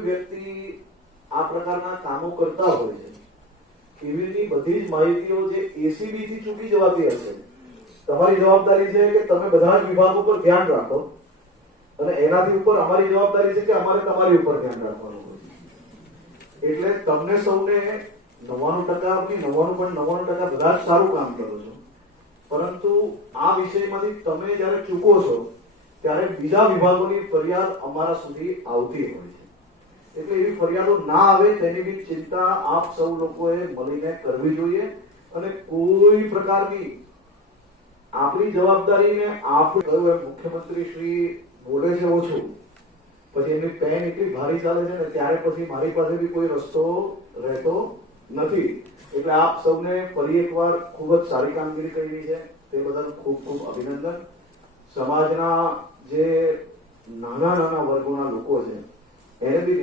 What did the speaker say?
વ્યક્તિ આ પ્રકારના કામો કરતા હોય છે એવી બધી જ માહિતીઓ જે એસીબી થી ચૂકી જવાતી હશે, તમારી જવાબદારી છે કે તમે બધા જ વિભાગો પર ધ્યાન રાખો અને એનાથી ઉપર અમારી જવાબદારી છે કે અમારે તમારી ઉપર ધ્યાન રાખવાનું હોય. એટલે તમને સૌને 99% બધા જ સારું કામ કરો છો, પરંતુ આ વિષયમાંથી તમે જયારે ચૂકો છો ત્યારે બીજા વિભાગોની ફરિયાદ અમારા સુધી આવતી હોય છે. એટલે એવી ફરિયાદો ના આવે તેની બી ચિંતા આપ સૌ લોકોએ મળીને કરવી જોઈએ અને કોઈ પ્રકારની આપણી જવાબદારીને આપણે કહ્યું એમ મુખ્યમંત્રી શ્રી બોલે છે ઓછું, પછી એમની પેન એટલી ભારી ચાલે છે ને ત્યારે પછી મારી પાસે બી કોઈ રસ્તો રહેતો નથી. એટલે આપ સૌને ફરી એકવાર ખૂબ જ સારી કામગીરી કરી છે તે બદલ ખૂબ ખૂબ અભિનંદન. સમાજના જે નાના વર્ગોના લોકો છે એને બી